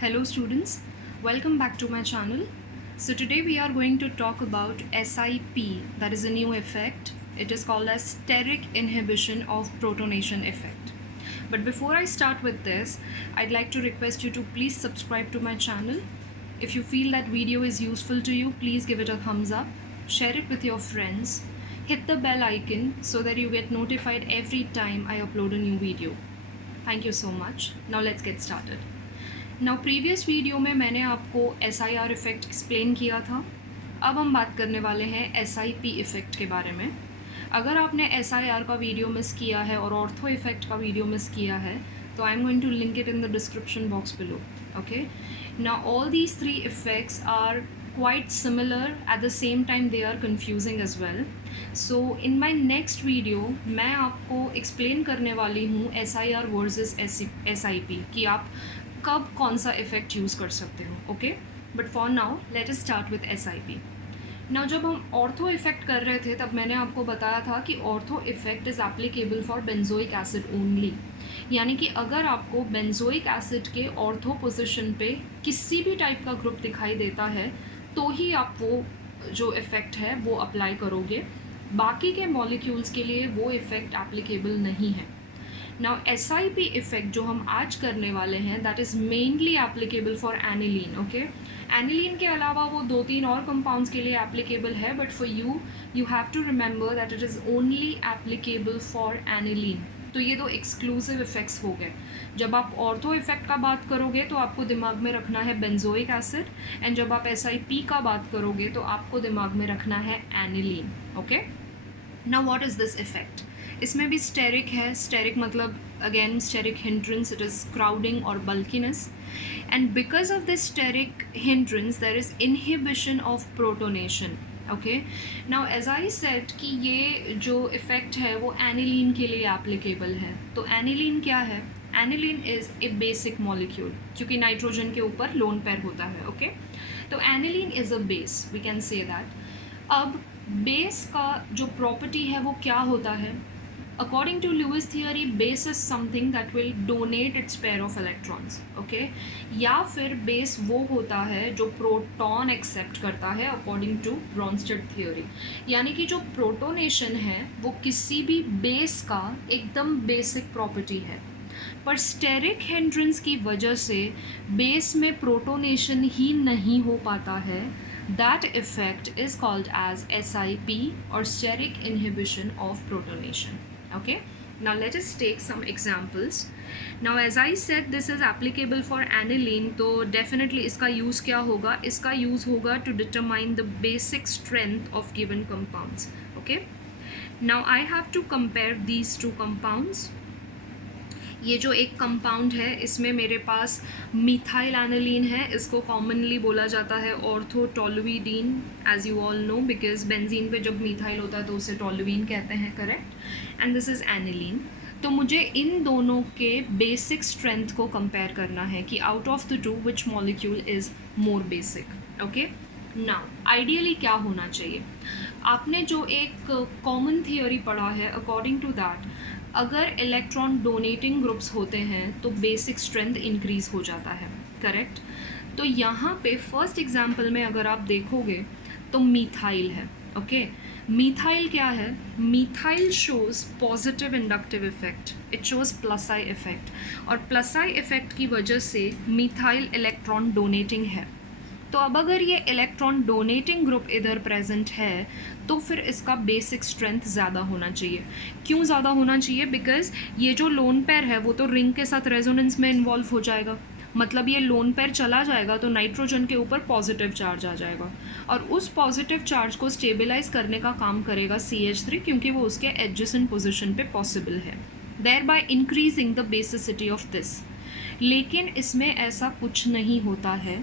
Hello students, welcome back to my channel. So today we are going to talk about SIP, that is a new effect. It is called as steric inhibition of protonation effect. But before I start with this, I'd like to request you to please subscribe to my channel. If you feel that video is useful to you, please give it a thumbs up, share it with your friends, hit the bell icon so that you get notified every time I upload a new video. Thank you so much. Now let's get started. Now previous video में मैंने आपको SIR effect explain किया था. अब हम बात करने वाले हैं SIP इफ़ेक्ट के बारे में. अगर आपने SIR का वीडियो मिस किया है और ऑर्थो इफ़ेक्ट का वीडियो मिस किया है तो I am going to link it in the description box below. Okay, now all these three effects are quite similar, at the same time they are confusing as well. So in my next video मैं आपको explain करने वाली हूँ SIR versus SIP कि आप कब कौन सा इफ़ेक्ट यूज़ कर सकते हो. Okay, but for now let us start with SIP. Now जब हम ऑर्थो इफ़ेक्ट कर रहे थे तब मैंने आपको बताया था कि ortho effect is applicable for benzoic acid only. यानी कि अगर आपको बेंजोइक एसिड के ऑर्थो पोजीशन पे किसी भी टाइप का ग्रुप दिखाई देता है तो ही आप वो जो इफ़ेक्ट है वो अप्लाई करोगे. बाकी के मॉलिक्यूल्स के लिए वो इफ़ेक्ट एप्लीकेबल नहीं है. नाउ SIP इफ़ेक्ट जो हम आज करने वाले हैं that is mainly applicable for aniline. Okay, aniline के अलावा वो 2-3 और कंपाउंड्स के लिए एप्लीकेबल है, but for you have to remember that it is only applicable for aniline. तो ये दो एक्सक्लूसिव इफ़ेक्ट्स हो गए. जब आप ऑर्थो इफ़ेक्ट का बात करोगे तो आपको दिमाग में रखना है बेंजोइक एसिड, एंड जब आप SIP का बात करोगे तो आपको दिमाग में रखना है aniline. Okay, now what is this effect? इसमें भी स्टेरिक है. स्टेरिक मतलब again steric hindrance, it is crowding और bulkiness, and because of this steric hindrance there is inhibition of protonation. Okay, now as I said कि ये जो effect है वो एनिलीन के लिए एप्लीकेबल है. तो एनिलीन क्या है? Aniline is a basic molecule, क्योंकि नाइट्रोजन के ऊपर लोन पेयर होता है. ओके, तो aniline is a base, we can say that. अब बेस का जो प्रॉपर्टी है वो क्या होता है? According to Lewis theory, base is something that will donate its pair of electrons. Okay, या फिर base वो होता है जो प्रोटॉन एक्सेप्ट करता है according to ब्रॉन्स्टेड theory. यानी कि जो प्रोटोनेशन है वो किसी भी बेस का एकदम बेसिक प्रॉपर्टी है, पर स्टेरिक हिंड्रेंस की वजह से बेस में प्रोटोनेशन ही नहीं हो पाता है. That effect is called as SIP or steric inhibition of protonation. Okay, now let us take some examples. Now as I said this is applicable for aniline, तो definitely इसका use क्या होगा? इसका use होगा to determine the basic strength of given compounds. Okay, now I have to compare these two compounds. ये जो एक compound है इसमें मेरे पास मिथाइल एनिलीन है. इसको कॉमनली बोला जाता है orthotoluidine, as you all know, because benzene पे जब मिथाइल होता है तो उसे टोलुइन कहते हैं. Correct, and this is aniline. तो मुझे इन दोनों के बेसिक स्ट्रेंथ को कंपेयर करना है कि out of the two which molecule is more basic. Okay, now ideally क्या होना चाहिए? आपने जो एक कॉमन थियोरी पढ़ा है, अकॉर्डिंग टू दैट अगर इलेक्ट्रॉन डोनेटिंग ग्रुप्स होते हैं तो बेसिक स्ट्रेंथ इंक्रीज़ हो जाता है. करेक्ट, तो यहाँ पे फर्स्ट एग्जांपल में अगर आप देखोगे तो मिथाइल है. ओके, मिथाइल क्या है? Methyl shows positive inductive effect, it shows plus I effect, और प्लस आई इफेक्ट की वजह से मिथाइल इलेक्ट्रॉन डोनेटिंग है. तो अब अगर ये इलेक्ट्रॉन डोनेटिंग ग्रुप इधर प्रेजेंट है तो फिर इसका बेसिक स्ट्रेंथ ज़्यादा होना चाहिए. क्यों ज़्यादा होना चाहिए? बिकॉज ये जो लोन पेयर है वो तो रिंग के साथ रेजोनेंस में इन्वॉल्व हो जाएगा. मतलब ये लोन पेयर चला जाएगा तो नाइट्रोजन के ऊपर पॉजिटिव चार्ज आ जाएगा, और उस पॉजिटिव चार्ज को स्टेबलाइज करने का काम करेगा CH3, क्योंकि वो उसके एडजेसेंट पोजिशन पे पॉसिबल है, thereby increasing the basicity of this. लेकिन इसमें ऐसा कुछ नहीं होता है.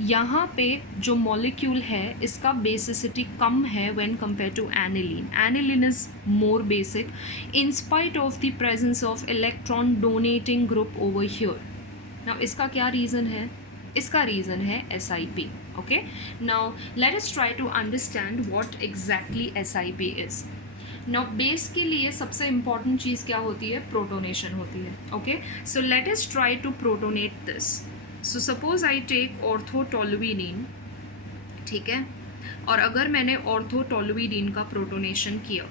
यहाँ पे जो मॉलिक्यूल है इसका बेसिसिटी कम है when compare to aniline. Aniline is more basic in spite of the presence of electron donating group over here. Now इसका क्या रीज़न है? इसका रीज़न है SIP. Okay, now let us try to understand what exactly SIP is. Now base के लिए सबसे important चीज़ क्या होती है? प्रोटोनेशन होती है. Okay, so let us try to protonate this. So suppose I take orthotoluidine, ठीक है, और अगर मैंने ऑर्थोटोलुइडीन का प्रोटोनेशन किया,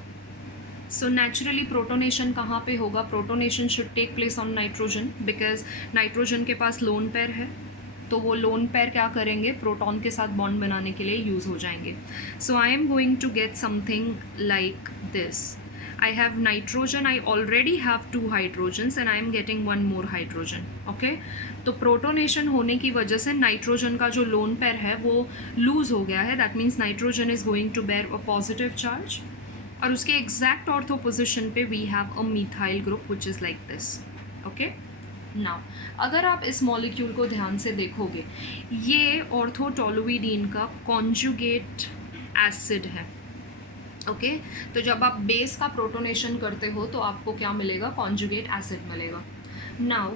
सो नेचुरली प्रोटोनेशन कहाँ पे होगा? Protonation should take place on nitrogen, because nitrogen के पास लोन पेयर है, तो वो लोन पेयर क्या करेंगे? प्रोटॉन के साथ बॉन्ड बनाने के लिए यूज़ हो जाएंगे. So I am going to get something like this. I have nitrogen, I already have 2 hydrogens and I am getting 1 more hydrogen. Okay, तो प्रोटोनेशन होने की वजह से नाइट्रोजन का जो लोन पेयर है वो लूज हो गया है. That means nitrogen is going to bear a positive charge, और उसके एग्जैक्ट ऑर्थो पोजिशन पे we have a methyl group which is like this. Okay, now अगर आप इस मॉलिक्यूल को ध्यान से देखोगे, ये ऑर्थोटोलुइडीन का कॉन्जुगेट एसिड है. ओके, तो जब आप बेस का प्रोटोनेशन करते हो तो आपको क्या मिलेगा? कॉन्जुगेट एसिड मिलेगा. नाउ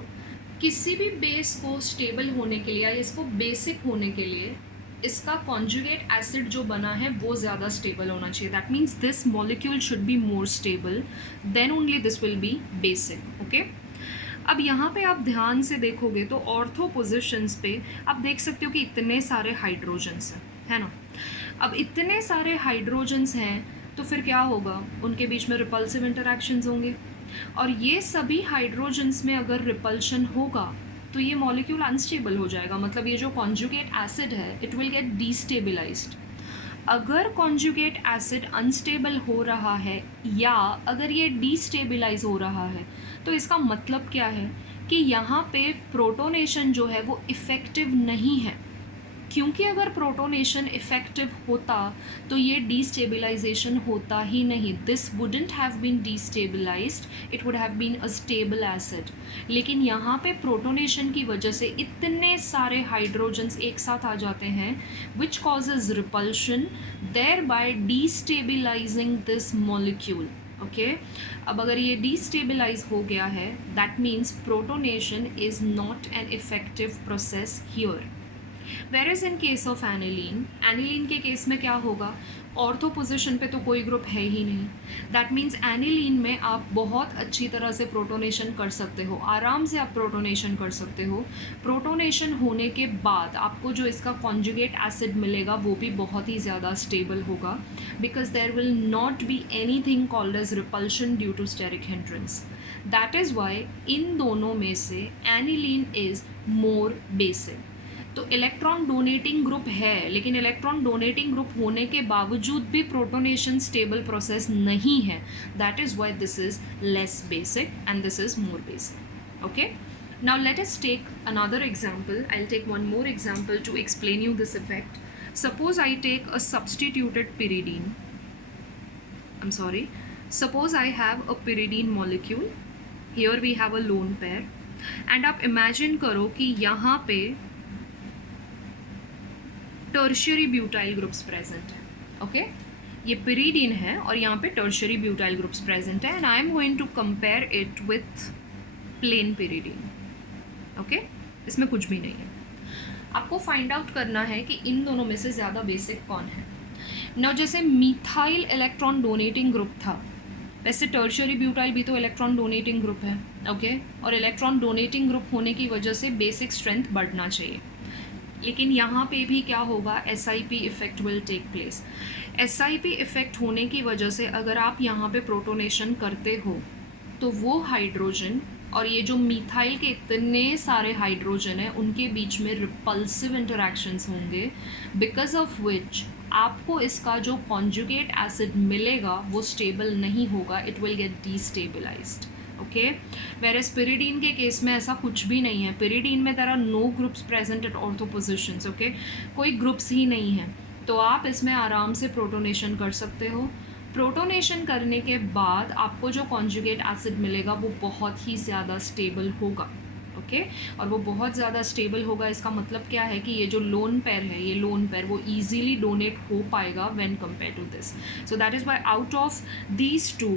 किसी भी बेस को स्टेबल होने के लिए या इसको बेसिक होने के लिए इसका कॉन्जुगेट एसिड जो बना है वो ज़्यादा स्टेबल होना चाहिए. That means this molecule should be more stable, then only this will be basic. Okay, अब यहाँ पे आप ध्यान से देखोगे तो ऑर्थो पोजिशंस पे आप देख सकते हो कि इतने सारे हाइड्रोजन्स हैं, है ना. अब इतने सारे हाइड्रोजन्स हैं तो फिर क्या होगा? उनके बीच में रिपल्सिव इंटरैक्शंस होंगे, और ये सभी हाइड्रोजन्स में अगर रिपल्शन होगा तो ये मॉलिक्यूल अनस्टेबल हो जाएगा. मतलब ये जो कॉन्जुगेट एसिड है इट विल गेट डीस्टेबलाइज्ड. अगर कॉन्जुगेट एसिड अनस्टेबल हो रहा है या अगर ये डीस्टेबलाइज हो रहा है तो इसका मतलब क्या है? कि यहाँ पे प्रोटोनेशन जो है वो इफ़ेक्टिव नहीं है, क्योंकि अगर प्रोटोनेशन इफेक्टिव होता तो ये डीस्टेबलाइजेशन होता ही नहीं. This wouldn't have been destabilized, it would have been a stable acid. लेकिन यहाँ पे प्रोटोनेशन की वजह से इतने सारे हाइड्रोजन्स एक साथ आ जाते हैं which causes repulsion, thereby destabilizing this molecule. Okay, अब अगर ये डीस्टेबलाइज हो गया है that means protonation is not an effective process here. Whereas in case of aniline, aniline के केस में क्या होगा? ऑर्थो पोजिशन पे तो कोई ग्रुप है ही नहीं. दैट मीन्स एनिलीन में आप बहुत अच्छी तरह से प्रोटोनेशन कर सकते हो, आराम से आप प्रोटोनेशन कर सकते हो. प्रोटोनेशन होने के बाद आपको जो इसका कॉन्जुगेट एसिड मिलेगा वो भी बहुत ही ज़्यादा स्टेबल होगा, because there will not be anything called as repulsion due to steric hindrance. That is why इन दोनों में से एनिलीन इज़ मोर बेसिक. तो इलेक्ट्रॉन डोनेटिंग ग्रुप है, लेकिन इलेक्ट्रॉन डोनेटिंग ग्रुप होने के बावजूद भी प्रोटोनेशन स्टेबल प्रोसेस नहीं है. That is why this is less basic and this is more basic. Okay, now let us take another example. I will take one more example to explain you this effect. Suppose I take a substituted pyridine. I'm sorry. Suppose I have a pyridine molecule. Here we have a lone pair. And आप imagine करो कि यहाँ पे tertiary butyl groups present है. Okay, ये pyridine है और यहाँ पे टर्शियरी ब्यूटाइल ग्रुप्स प्रेजेंट है, and I am going to compare it with plain pyridine. Okay, इसमें कुछ भी नहीं है. आपको फाइंड आउट करना है कि इन दोनों में से ज़्यादा बेसिक कौन है. नाउ जैसे मिथाइल इलेक्ट्रॉन डोनेटिंग ग्रुप था, वैसे टर्शियरी ब्यूटाइल भी तो इलेक्ट्रॉन डोनेटिंग ग्रुप है. ओके, और इलेक्ट्रॉन डोनेटिंग ग्रुप होने की वजह से बेसिक स्ट्रेंथ बढ़ना चाहिए. लेकिन यहाँ पे भी क्या होगा? SIP effect will take place. SIP effect होने की वजह से अगर आप यहाँ पे प्रोटोनेशन करते हो तो वो हाइड्रोजन और ये जो मिथाइल के इतने सारे हाइड्रोजन हैं उनके बीच में रिपल्सिव इंटरैक्शंस होंगे, बिकॉज ऑफ विच आपको इसका जो कॉन्जुगेट एसिड मिलेगा वो स्टेबल नहीं होगा, it will get destabilized. Okay, whereas pyridine के केस में ऐसा कुछ भी नहीं है. pyridine में there are no groups present at ortho positions. Okay, कोई ग्रुप्स ही नहीं है, तो आप इसमें आराम से प्रोटोनेशन कर सकते हो. प्रोटोनेशन करने के बाद आपको जो कॉन्जुगेट एसिड मिलेगा वो बहुत ही ज़्यादा स्टेबल होगा. ओके, और वो बहुत ज़्यादा स्टेबल होगा. इसका मतलब क्या है कि ये जो लोन पेयर है, ये लोन पेयर वो ईजीली डोनेट हो पाएगा when compare to this. So that is why out of these two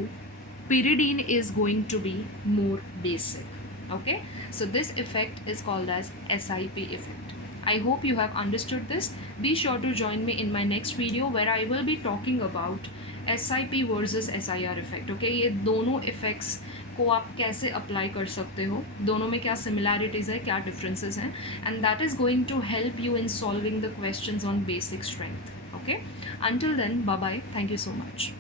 pyridine is going to be more basic. Okay, so this effect is called as SIP effect. I hope you have understood this. Be sure to join me in my next video where I will be talking about SIP versus SIR effect. Okay, ये दोनों effects को आप कैसे apply कर सकते हो, दोनों में क्या सिमिलैरिटीज़ है, क्या डिफरेंसेस हैं, and that is going to help you in solving the questions on basic strength. Okay, until then, bye bye, thank you so much.